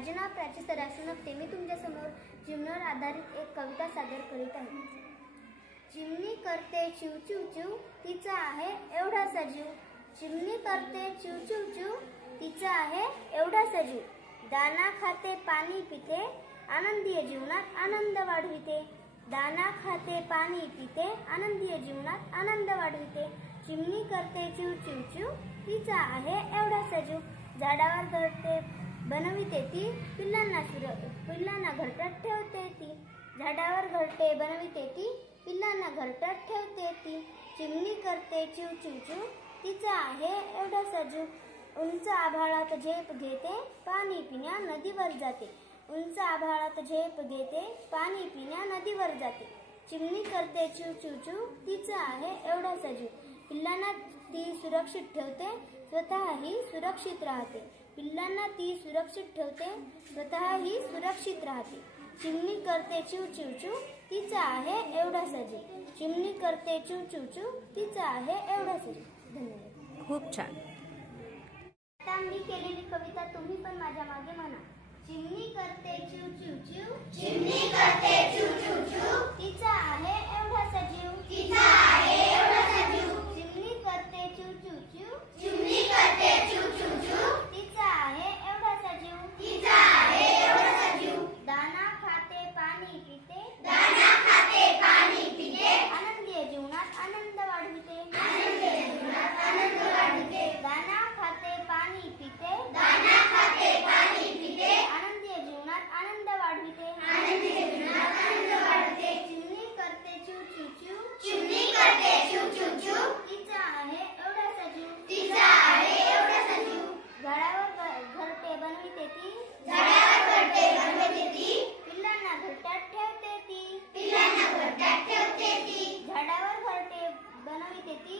माझे नाव प्राची सरासू नकटे. मी तुमच्यासमोर चिमणीवर आधारित एक कविता सादर करीत आहे. चिमणी करते चिव चिव चिव, तिचा आहे एवढासा जीव. चिमणी करते चिव चिव चिव, तिचा आहे एवढासा जीव. दाना खाते पाणी पिते, आनंदीय जीवनात आनंद वाढविते. दाना खाते पाणी पिते, आनंदीय जीवनात आनंद वाढविते. चिमणी करते चिव चिव चिव, तिचा आहे एवढासा जीव. झाडावर घरटे बनविते ती, पिल्लांना घरट्यात ठेवते ती. झाडावर घरटे बनविते ती, पिल्लांना घरट्यात ठेवते ती. चिमणी करते चिव चिव चिव, तिचा आहे एवढासा जीव. उंच आभाळात झेप घेते, पाणी पिण्या नदीवर जाते. उंच आभाळात झेप घेते, पाणी पिण्या नदीवर जाते. चिमणी करते चिव चिव चिव, तिचा आहे एवढासा जीव. पिल्लांना ती सुरक्षित ठेवते, स्वतःही सुरक्षित राहते. पिल्लांना ती सुरक्षित ठेवते, स्वतःही सुरक्षित राहते. चिमणी करते चिव चिव चिव, तिचा आहे एवढासा जीव. चिमणी करते चिव चिव चिव, तिचा आहे एवढासा जीव. धन्यवाद. खूप छान. आता मी केलेली कविता तुम्ही पण माझ्या मागे म्हणा. चिमणी करते चिव चिव चिव, चिमणी करते चिव चिव चिव, तिचा आहे एवढासा जीव. तिचा आहे एवढासा जीव. चिमणी करते चिव चिव चिव, चिमणी करते चिव चिव चिव, तिचा आहे एवढासा जीव. तिचा आहे एवढासा जीव. दाना खाते पाणी पिते, दाना खाते पाणी पिते, आनंदीय जीवनात आनंद वाढविते. आनंदीय जीवनात आनंद वाढविते. दाना खाते पाणी पिते, दाना खाते पाणी पिते, आनंदीय जीवनात आनंद वाढविते. आनंदीय जीवनात आनंद वाढविते. चिमणी करते चिव चिव चिव, चिमणी करते चिव चिव चिव, तिचा आहे एवढासा जीव. तिचा आहे एवढासा जीव. झाडावर घरटे बनविते ती, झाडावर घरटे बनवते ती, पिल्लांना घरट्यात ठेवते ती. पिल्लांना घरट्यात ठेवते ती. झाडावर घरटे बनविते ती,